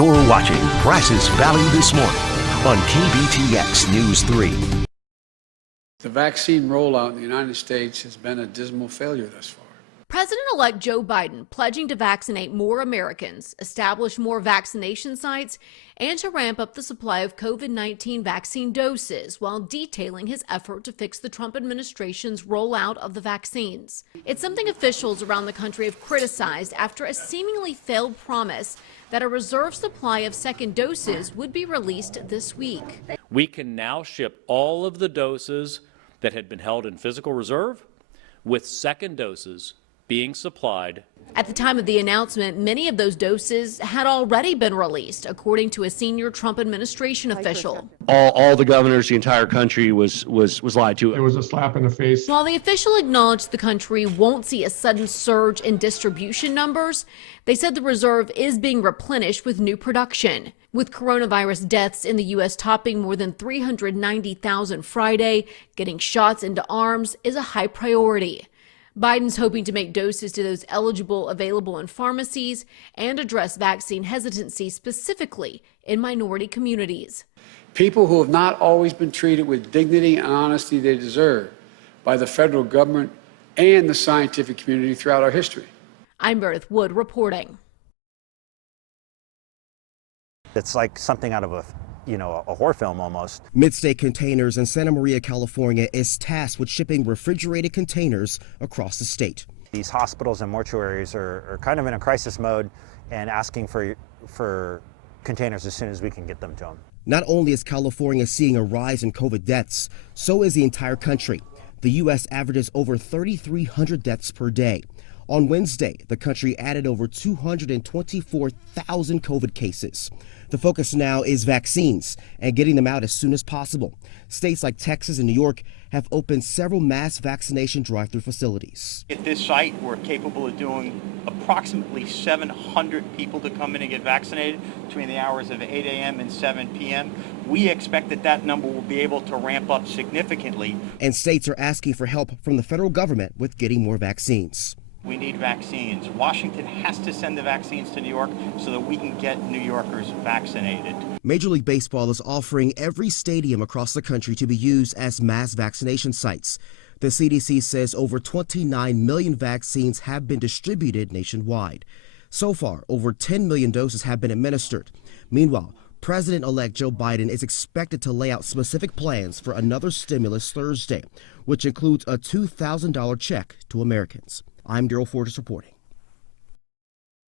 You're watching Brazos Valley This Morning on KBTX News 3. The vaccine rollout in the United States has been a dismal failure thus far. President-elect Joe Biden pledging to vaccinate more Americans, establish more vaccination sites, and to ramp up the supply of COVID-19 vaccine doses while detailing his effort to fix the Trump administration's rollout of the vaccines. It's something officials around the country have criticized after a seemingly failed promise that a reserve supply of second doses would be released this week. We can now ship all of the doses that had been held in physical reserve with second doses being supplied. At the time of the announcement, many of those doses had already been released, according to a senior Trump administration official. All the governors, the entire country was lied to. It was a slap in the face. While the official acknowledged the country won't see a sudden surge in distribution numbers, they said the reserve is being replenished with new production. With coronavirus deaths in the U.S. topping more than 390,000 Friday, getting shots into arms is a high priority. Biden's hoping to make doses to those eligible available in pharmacies and address vaccine hesitancy specifically in minority communities. People who have not always been treated with dignity and honesty they deserve by the federal government and the scientific community throughout our history. I'm Meredith Wood reporting. It's like something out of a horror film almost. Midstate Containers in Santa Maria, California is tasked with shipping refrigerated containers across the state. These hospitals and mortuaries are kind of in a crisis mode and asking for containers as soon as we can get them to them. Not only is California seeing a rise in COVID deaths, so is the entire country. The U.S. averages over 3,300 deaths per day. On Wednesday, the country added over 224,000 COVID cases. The focus now is vaccines and getting them out as soon as possible. States like Texas and New York have opened several mass vaccination drive-through facilities. At this site, we're capable of doing approximately 700 people to come in and get vaccinated between the hours of 8 a.m. and 7 p.m. We expect that number will be able to ramp up significantly. And states are asking for help from the federal government with getting more vaccines. We need vaccines. Washington has to send the vaccines to New York so that we can get New Yorkers vaccinated. Major League Baseball is offering every stadium across the country to be used as mass vaccination sites. The CDC says over 29 million vaccines have been distributed nationwide. So far, over 10 million doses have been administered. Meanwhile, President-elect Joe Biden is expected to lay out specific plans for another stimulus Thursday, which includes a $2,000 check to Americans. I'm Daryl Fortis reporting.